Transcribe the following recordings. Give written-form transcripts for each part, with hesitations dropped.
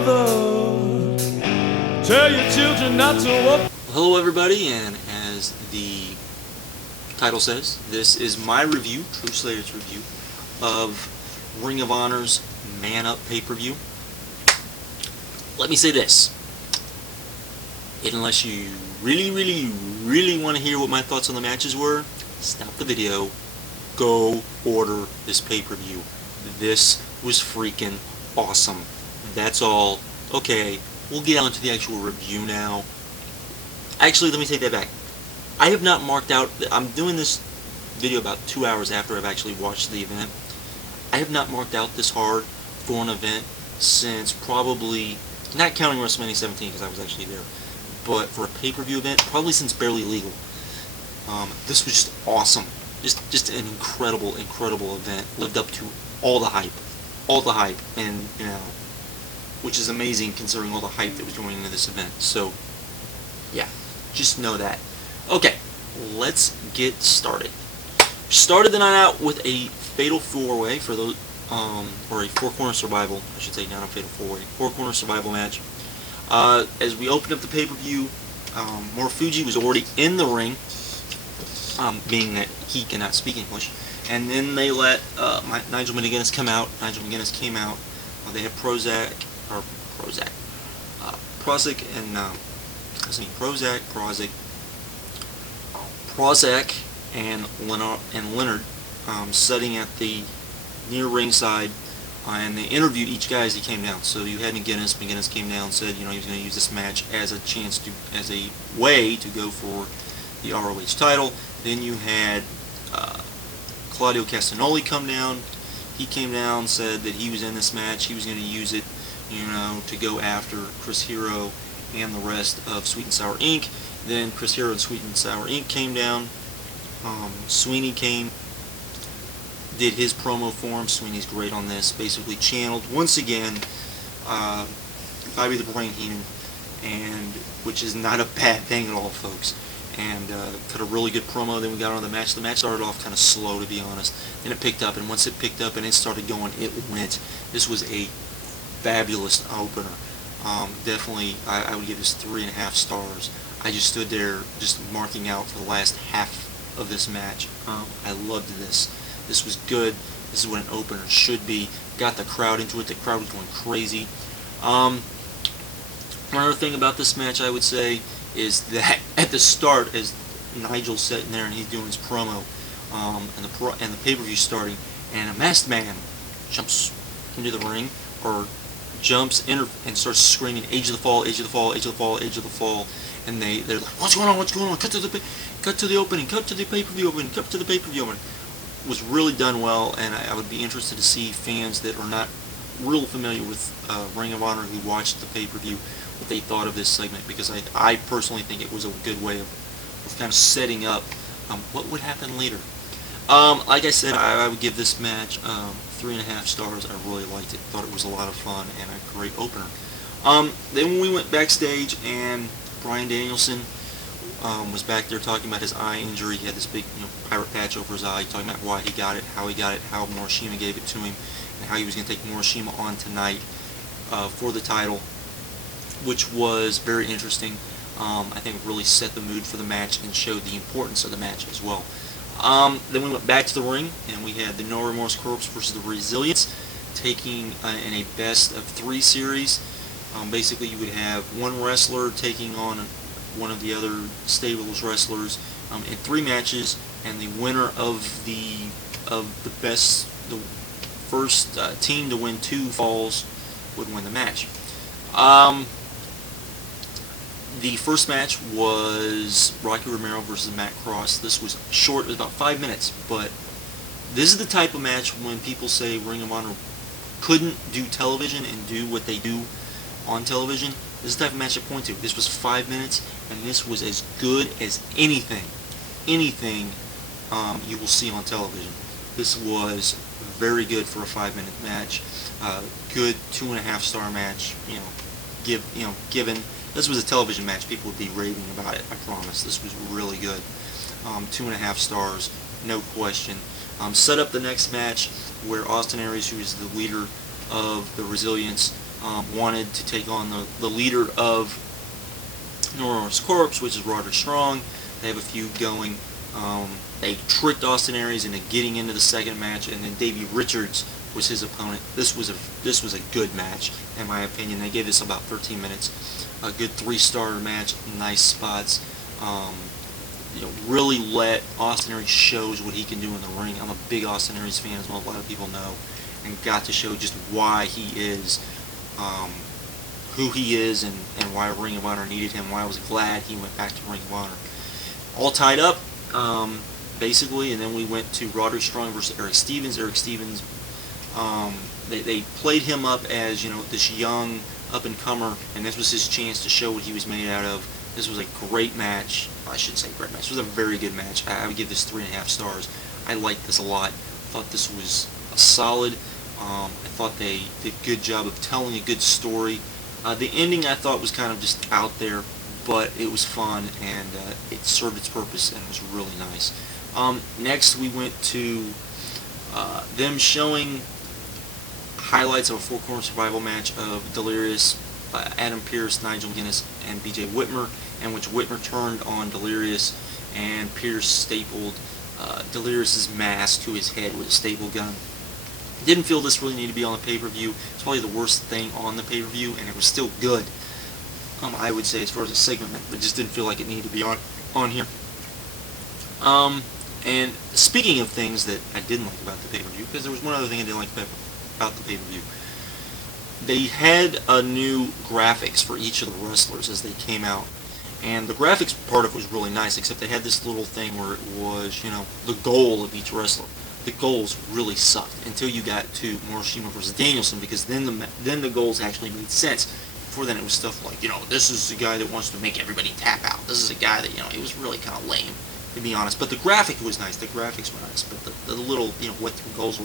mother, tell your children not to walk. Hello everybody, and as the title says, this is my review, Truthslayer's review, of Ring of Honor's Man Up pay-per-view. Let me say this. Unless you really want to hear what my thoughts on the matches were, stop the video, go order this pay-per-view. This was freaking awesome. That's all. Okay, we'll get on to the actual review now. Actually, let me take that back. I have not marked out, I'm doing this video about 2 hours after I've actually watched the event. I have not marked out this hard for an event since probably, not counting WrestleMania 17 because I was actually there, but for a pay-per-view event, probably since Barely Legal. This was just awesome. Just an incredible event. Lived up to all the hype, and you know, which is amazing considering all the hype that was going into this event. So, yeah, just know that. Okay, let's get started. Started the night out with a fatal four-way for those, or a four-corner survival, I should say, not a fatal four-way, four-corner survival match. As we opened up the pay-per-view, Morofuji was already in the ring, being that he cannot speak English, and then they let Nigel McGuinness come out. Nigel McGuinness came out. They had Prozac and Leonard sitting at the near ringside, and they interviewed each guy as he came down. So you had McGuinness. McGuinness came down and said, you know, he was going to use this match as a chance to, as a way to go for the ROH title. Then you had Claudio Castagnoli come down. He came down, said that he was in this match. He was going to use it, you know, to go after Chris Hero and the rest of Sweet and Sour Inc. Then Chris Hero and Sweet and Sour Inc. came down. Sweeney came, did his promo for him. Sweeney's great on this. Basically channeled once again Bobby the Brain Heenan, and which is not a bad thing at all, folks. And cut a really good promo. Then we got on the match. The match started off kind of slow, to be honest. Then it picked up, and once it picked up and it started going, it went. This was a fabulous opener. Definitely, I would give this 3.5 stars. I just stood there, just marking out for the last half of this match. I loved this. This was good. This is what an opener should be. Got the crowd into it. The crowd was going crazy. Another thing about this match, I would say, is that at the start, as Nigel's sitting there and he's doing his promo, and the pay-per-view starting, and a masked man jumps into the ring, or jumps in and starts screaming, "Age of the Fall, Age of the Fall, Age of the Fall, Age of the Fall," and they're like, "What's going on? What's going on? Cut to the opening, cut to the pay-per-view opening, cut to the pay-per-view opening." It was really done well, and I would be interested to see fans that are not real familiar with Ring of Honor who watched the pay-per-view what they thought of this segment, because I personally think it was a good way of kind of setting up what would happen later. Like I said, I would give this match 3.5 stars. I really liked it. Thought it was a lot of fun and a great opener. Then we went backstage, and Bryan Danielson was back there talking about his eye injury. He had this big, you know, pirate patch over his eye, talking about why he got it, how Morishima gave it to him, and how he was going to take Morishima on tonight for the title, which was very interesting. I think it really set the mood for the match and showed the importance of the match as well. Then we went back to the ring, and we had the No Remorse Corps versus the Resilience, taking in a best-of-3 series. Basically, you would have one wrestler taking on one of the other stables wrestlers in 3 matches, and the winner of the first team to win 2 falls would win the match. The first match was Rocky Romero versus Matt Cross. This was short, it was about 5 minutes, but this is the type of match when people say Ring of Honor couldn't do television and do what they do on television. This is the type of match I point to. This was 5 minutes, and this was as good as anything you will see on television. This was very good for a 5-minute match. Good 2.5 star match. Given this was a television match, people would be raving about it. I promise. This was really good. 2.5 stars, no question. Set up the next match where Austin Aries, who is the leader of the Resilience, wanted to take on the leader of Norris Corps, which is Roderick Strong. They have a feud going. They tricked Austin Aries into getting into the second match, and then Davey Richards was his opponent. This was a good match, in my opinion. They gave this about 13 minutes. A good 3-star match, nice spots. Really let Austin Aries shows what he can do in the ring. I'm a big Austin Aries fan, as well, a lot of people know, and got to show just why he is, who he is, and why Ring of Honor needed him. Why I was glad he went back to Ring of Honor. All tied up, basically, and then we went to Roderick Strong versus Eric Stevens. Eric Stevens, they played him up as this young up-and-comer, and this was his chance to show what he was made out of. This was a great match. I shouldn't say great match. It was a very good match. I would give this 3.5 stars. I liked this a lot. I thought this was a solid. I thought they did a good job of telling a good story. The ending I thought was kind of just out there, but it was fun, and it served its purpose and was really nice. Next we went to them showing highlights of a 4-corner survival match of Delirious, Adam Pearce, Nigel Guinness, and BJ Whitmer, in which Whitmer turned on Delirious, and Pearce stapled Delirious's mask to his head with a staple gun. Didn't feel this really needed to be on the pay-per-view. It's probably the worst thing on the pay-per-view, and it was still good. I would say, as far as a segment, but just didn't feel like it needed to be on here. And speaking of things that I didn't like about the pay-per-view, because there was one other thing I didn't like about the pay-per-view. They had a new graphics for each of the wrestlers as they came out. And the graphics part of it was really nice, except they had this little thing where it was, the goal of each wrestler. The goals really sucked until you got to Morishima versus Danielson, because then the goals actually made sense. Before then it was stuff like, this is the guy that wants to make everybody tap out. This is a guy that, it was really kind of lame, to be honest. But the graphic was nice. The graphics were nice. But the little, what the goals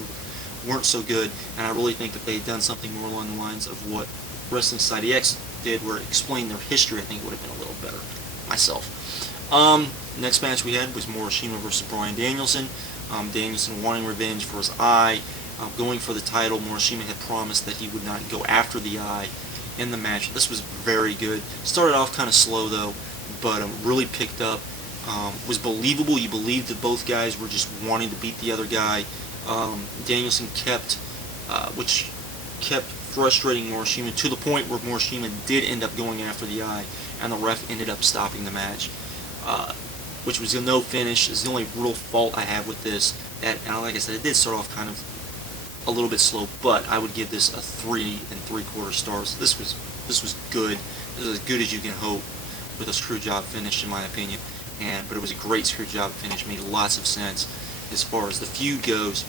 weren't so good. And I really think that they had done something more along the lines of what Wrestling Society X did, where it explained their history. I think would have been a little better myself. Next match we had was Morishima versus Bryan Danielson. Danielson wanting revenge for his eye, going for the title. Morishima had promised that he would not go after the eye in the match. This was very good. Started off kind of slow though, but really picked up. Was believable. You believed that both guys were just wanting to beat the other guy. Danielson kept frustrating Morishima to the point where Morishima did end up going after the eye, and the ref ended up stopping the match, which was a no finish. Is the only real fault I have with this. And like I said, it did start off kind of a little bit slow, but I would give this a 3 3/4 stars. This was good. This was as good as you can hope with a screw job finish, in my opinion. But it was a great screw job finish. Made lots of sense as far as the feud goes.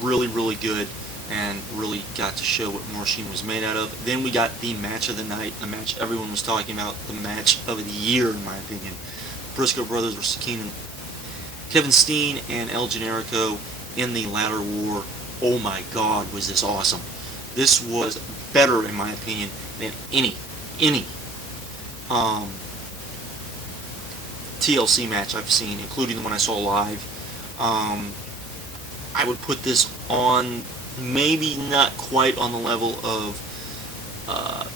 Really, really good, and really got to show what Morishima was made out of. Then we got the match of the night, the match everyone was talking about, the match of the year, in my opinion. Briscoe Brothers versus Kevin Steen and El Generico in the ladder war. Oh my God, was this awesome! This was better, in my opinion, than any TLC match I've seen, including the one I saw live. I would put this on, maybe not quite on the level of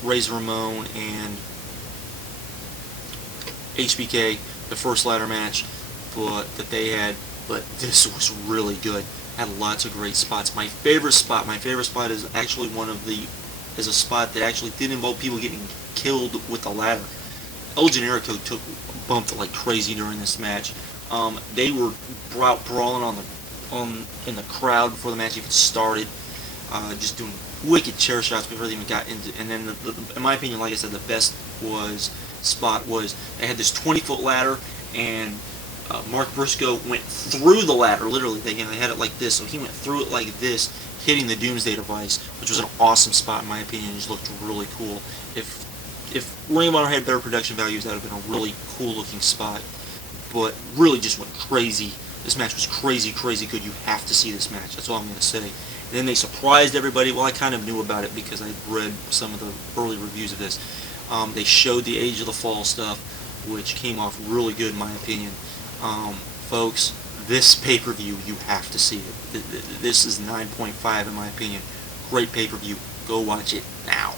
Razor Ramon and HBK, the first ladder match that they had, but this was really good. Had lots of great spots. My favorite spot is actually a spot that actually did involve people getting killed with the ladder. El Generico bumped like crazy during this match. They were brawling in the crowd before the match even started, just doing wicked chair shots before they even got into. And then, in my opinion, like I said, the best spot was they had this 20-foot ladder, and Mark Briscoe went through the ladder. Literally, they had it like this, so he went through it like this, hitting the Doomsday Device, which was an awesome spot in my opinion. It just looked really cool. If Ring of Honor had better production values, that would have been a really cool looking spot. But really just went crazy. This match was crazy good. You have to see this match. That's all I'm going to say. And then they surprised everybody. Well, I kind of knew about it because I read some of the early reviews of this. They showed the Age of the Fall stuff, which came off really good in my opinion. Folks, this pay-per-view, you have to see it. This is 9.5 in my opinion. Great pay-per-view. Go watch it now.